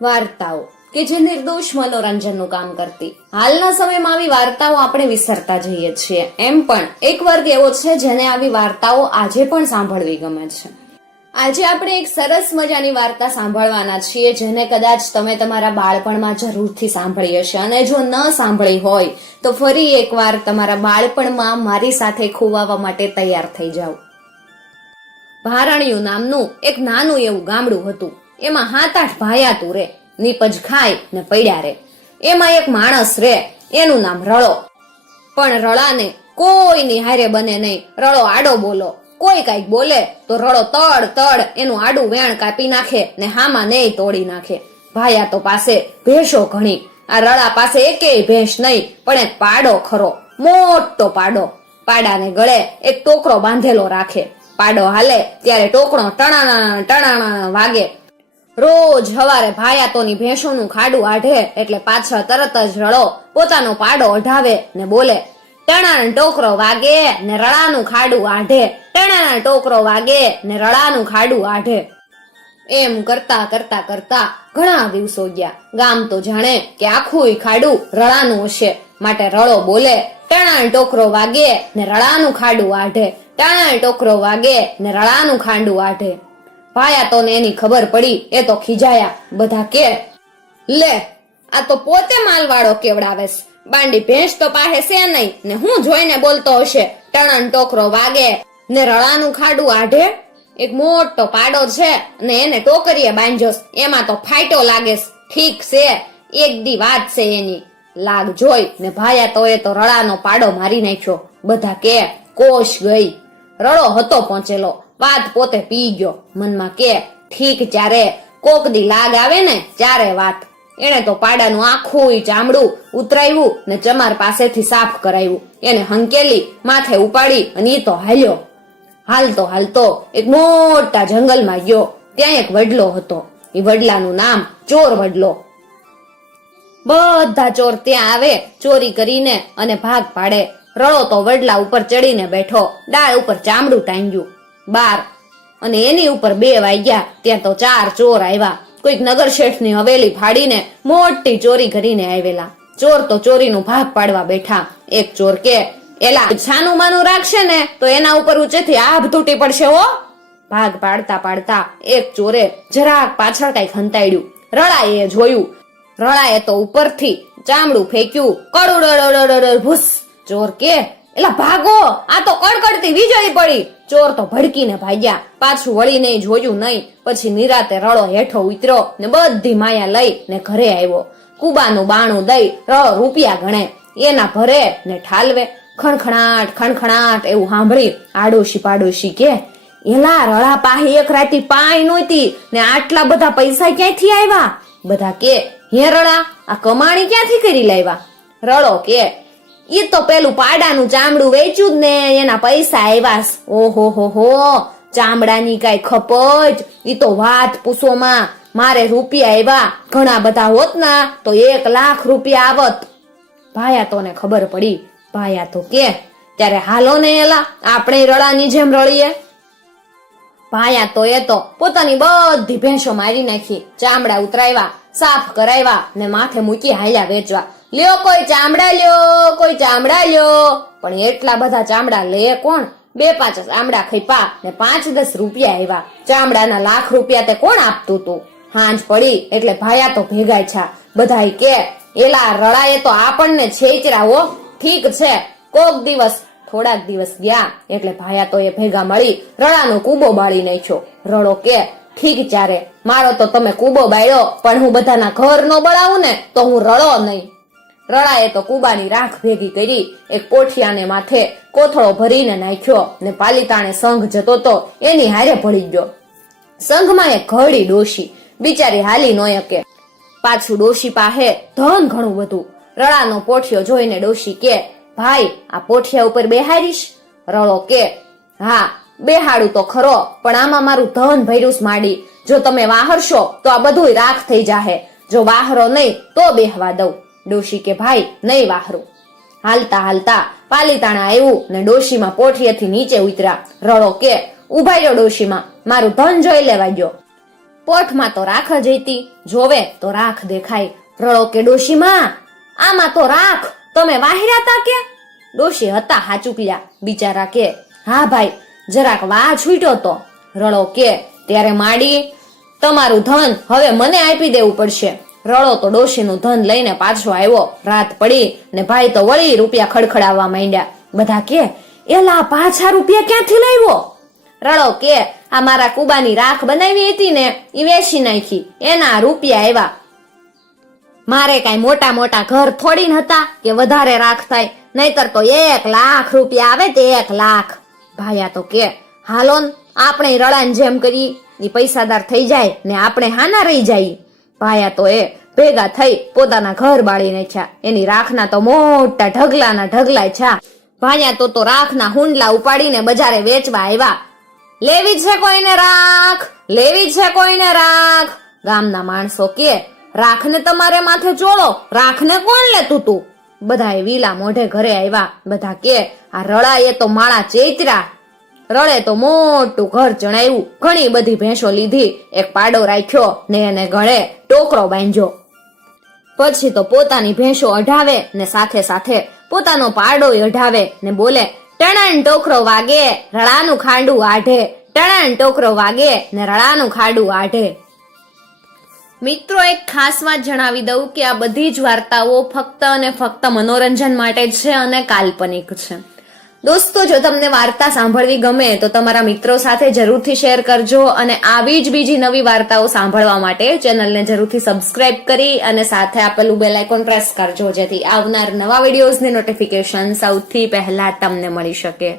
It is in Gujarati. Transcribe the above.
વાર્તાઓ કે જે નિર્દોષ મનોરંજનનું કામ કરતી. હાલના સમયમાં આવી વાર્તાઓ આપણે વિસરતા જઈએ છીએ. એમ પણ એક વર્ગ એવો છે જેને આવી વાર્તાઓ આજે પણ સાંભળવી ગમે છે. આજે આપણે એક સરસ મજાની વાર્તા સાંભળવાના છીએ જેને કદાચ તમે તમારા બાળપણમાં જરૂરથી સાંભળી હશે, અને જો ન સાંભળી હોય તો ફરી એકવાર તમારા બાળપણમાં મારી સાથે ખોવાવા માટે તૈયાર થઈ જાઓ. ભારણિયું નામનું એક નાનું એવું ગામડું હતું. એમાં 7-8 ભાયાતું રે, નીપજ ખાય ને પડ્યા રે. એમાં એક માણસ રે, એનું નામ રળો. પણ રળાને કોઈની હારે બને નહીં. રળો આડો બોલો, કોઈ કઈક બોલે તો રળો તડ એનું આડું વેણ કાપી નાખે ને હામાં નેય તોડી નાખે. ભાયા તો પાસે ભેંસો ઘણી. આ રળા પાસે એકેય ભેંસ નહીં, પણ એક પાડો ખરો, મોટો પાડો. પાડાને ગળે એક ટોકરો બાંધેલો રાખે. પાડો હાલે ત્યારે ટોકરો ટણાણા ટણાણા વાગે. રોજ હવારે ભાયાતોની ભેંસોનું ખાડું આઢે એટલે પાછળ તરત જ રળો પોતાનો પાડો અઢાવે ને બોલે, ટણાનો ટોકરો વાગે ને રળાનું ખાડું આઢે, ટણાના ટોકરો વાગે ને રળાનું ખાડું આઢે. એમ કરતા કરતા કરતા ઘણા દિવસો ગયા. ગામ તો જાણે કે આખું ખાડું રળાનું હશે, માટે રળો બોલે, ટણાનો ટોકરો વાગે ને રળાનું ખાડું આઢે, ટણાનો ટોકરો વાગે ને રળાનું ખાંડું આઢે. ભાયાતોને એની ખબર પડી. એ તો ખીજાયા. બધા કે, લે આ તો પોતે માલવાળો કેવડાવેસ, બાંડી ભેંસ તો પાહે છે નહીં ને હું જોઈને બોલતો હશે ટણાનો ટોકરો વાગે ને રળાનું ખાડું આઢે. એક મોટો પાડો છે ને એને ટોકરીએ બાંધ્યોસ, એમાં તો ફાઈટો લાગેસ. ઠીક છે, એક દી વાત છે એની. લાગ જોઈ ને ભાયાતોએ તો રળાનો પાડો મારી નાખ્યો. બધા કે, કોશ ગઈ. રળો હતો પહોંચેલો, વાત પોતે પી ગયો. મનમાં કે, ઠીક ચારે, કોક દી લાગ આવે ને ચારે વાત. એને તો પાડાનું આખું ચામડું ઉતરાવ્યું ને ચમાર પાસેથી સાફ કરાવ્યું. એને હંકેલી માથે ઉપાડી અને ઈ તો હાલ્યો. હાલતો હાલતો એક મોટા જંગલમાં ગયો. ત્યાં એક વડલો હતો. એ વડલાનું નામ ચોર વડલો. બધા ચોર ત્યાં આવે ચોરી કરીને અને ભાગ પાડે. રળો તો વડલા ઉપર ચડીને બેઠો. ડાળ ઉપર ચામડું ટાંગ્યું. 12 અને એની ઉપર 2 વાગ્યા ત્યાં તો 4 ચોર આવ્યા. કોઈક નગર શેઠની હવેલી ફાડીને મોટી ચોરી કરીને આવેલા. ચોર તો ચોરીનું ભાગ પાડવા બેઠા. એક ચોર કે, એલા છાનું માનું રાખશે ને તો એના ઉપર ઊંચેથી આભ તૂટી પડશે હો. ભાગ પાડતા પાડતા એક ચોરે જરાક પાછળ કઈક હંતાડ્યું. રળાએ જોયું. રળાએ તો ઉપરથી ચામડું ફેંક્યું. કડું ભૂસ. ચોર કે, એલા ભાગો, આ તો કડકડતી વીજળી પડી. ચોર તો ભડકીને ભાગ્યા. પાછું વળીને જોયું નહીં. પછી નિરાતે રળો હેઠો ઉતર્યો ને બધી માયા લઈ ને ઘરે આવ્યો. કુબાનું બાણું દઈ રળો રૂપિયા ગણે. એના ભરે ને ઠાલવે. ખણખણાટ ખણખણાટ એવું સાંભળી આડોશી પાડોશી કે, એલા રળા પાહી એક રાતી પાય નહોતી ને આટલા બધા પૈસા ક્યાંથી આવ્યા? બધા કે, હે રળા, આ કમાણી ક્યાંથી કરી લાવ્યા? રળો કે, ઈ તો પેલું પાડાનું ચામડું વેચ્યું જ ને એના પૈસા આવ્યા. ઓહો હો, ચામડાની કઈ ખપજ, ઈ તો વાત પૂછોમાં. મારે રૂપિયા આવ્યા ઘણા બધા હોત ના તો 1 લાખ રૂપિયા આવત. ભાયાતોને ખબર પડી. ભાયાતો કે, ત્યારે હાલો ને એલા આપણે રળાની જેમ રળીએ. ભાયાતોએ તો પોતાની બધી ભેંસો મારી નાખી. ચામડા ઉતરાવ્યા, સાફ કરાવ્યા ને માથે મૂકી હાલ્યા વેચવા. લ્યો કોઈ ચામડા લ્યો, કોઈ ચામડા લ્યો. પણ એટલા બધા ચામડા લે કોણ? 2-5 ચામડા ખઈપા ને 5-10 રૂપિયા આવ્યા. ચામડાના લાખ રૂપિયા તે કોણ આપતું તું? હાંજ પડી એટલે ભાયા તો ભેગા છા. બધાય કે, એલા રળાએ તો આપણને છેચરા હો. ઠીક છે, કોક દિવસ થોડાક દિવસ ગયા એટલે ભાયા તો એ ભેગા મળી રળાનો કૂબો બાળી નાખ્યો. રળો કે, ઠીક ચારે, મારો તો તમે કૂબો બાળ્યો, પણ હું બધાના ઘર નો બળાવું ને તો હું રળો નહીં. રળાએ તો કુબાની રાખ ભેગી કરી. એક પોઠિયાને માથે કોથળો ભરીને નાખ્યો ને પાલીતાણે સંઘ જતો તો એની હારે ભળી ગયો. સંઘમાં એક ઘરડી ડોશી, બિચારી હાલી ન શકે. પાછું ડોશી પાહે ધન ઘણું બધું. રળાનો પોઠિયો જોઈને ડોશી કે, ભાઈ આ પોઠિયા ઉપર બેહારીશ? રળો કે, હા બેહાડું તો ખરો, પણ આમાં મારું ધન ભર્યું માડી. જો તમે વાહરશો તો આ બધું રાખ થઈ જાહે. જો વાહરો નહીં તો બેહવા દઉં. ડોશી કે, ભાઈ નહીં વાહરું. હાલતા હાલતા પાલીતાણા આવ્યું ને ડોશીમાં પોઠિયેથી નીચે ઉતર્યા. રળો કે, ઉભા રહ્યો ડોશીમાં, મારું ધન જોઈ લેવા ગયો. પોઠમાં તો રાખ જ હતી, જોવે તો રાખ દેખાય. રળો કે ડોશીમાં આમાં તો રાખ તમે વાહિરા તા કે? ડોશી હતા હાચુકલ્યા. બિચારા કે હા ભાઈ જરાક વાહ છૂટ્યો તો. રળો કે ત્યારે માડી તમારું ધન હવે મને આપી દેવું પડશે. રળો તો ડોશીનું ધન લઈને પાછો આવ્યો. રાત પડી ને ભાઈ તો વળી રૂપિયા ખડખડાવવા માંડ્યા. બધા કે એલા પાછા રૂપિયા ક્યાંથી લાવ્યો? રળો કે આ મારા કુબાની રાખ બનાવી હતી ને ઈ વેચી નાખી, એના રૂપિયા આવ્યા. મારે કઈ મોટા મોટા ઘર થોડી હતા કે વધારે રાખ થાય, નહીતર તો 1 લાખ રૂપિયા આવે તે 1 લાખ. ભાયા તો કે હાલોન આપણે રળાને જેમ કરી, ઈ પૈસાદાર થઈ જાય ને આપણે હાના રહી જાય. ભાયા તો એ ભેગા થઈ પોતાના ઘર બાળી નાખ્યા. એની રાખના તો મોટા ઢગલાના ઢગલા છા. ભાયા તો રાખના હુંડલા ઉપાડીને બજારે વેચવા આવ્યા. લેવી છે કોઈને રાખ, લેવી છે કોઈને રાખ. ગામના માણસો કે રાખને તમારે માથે ચોળો, રાખને કોણ લેતું તું? બધાએ વીલા મોઢે ઘરે આવ્યા. બધા કે આ રળાએ તો માળા ચૈત્રા. રળે તો મોટું ઘર ચણાવ્યું, ઘણી બધી ભેંસો લીધી, એક પાડો રાખ્યો ને એને ગળે ટોકરો બાંધ્યો. પછી તો પોતાની ભેંસો અઢાવે ને સાથે સાથે પોતાનો પાડો અઢાવે ને બોલે ટણાન ટોકરો વાગે રળાનું ખાંડું આઢે, ટણાન ટોકરો વાગે ને રળાનું ખાંડું આઢે. મિત્રો એક ખાસ વાત જણાવી દઉં કે આ બધી જ વાર્તાઓ ફક્ત અને ફક્ત મનોરંજન માટે જ છે અને કાલ્પનિક છે. દોસ્તો જો તમને વાર્તા સાંભળવી ગમે તો તમારા મિત્રો સાથે જરૂરથી શેર કરજો અને આવી જ બીજી નવી વાર્તાઓ સાંભળવા માટે ચેનલને જરૂરથી સબસ્ક્રાઇબ કરી અને સાથે આપેલું બેલ આઇકોન પ્રેસ કરજો, જેથી આવનાર નવા વિડીયોઝની નોટિફિકેશન સૌથી પહેલા તમને મળી શકે.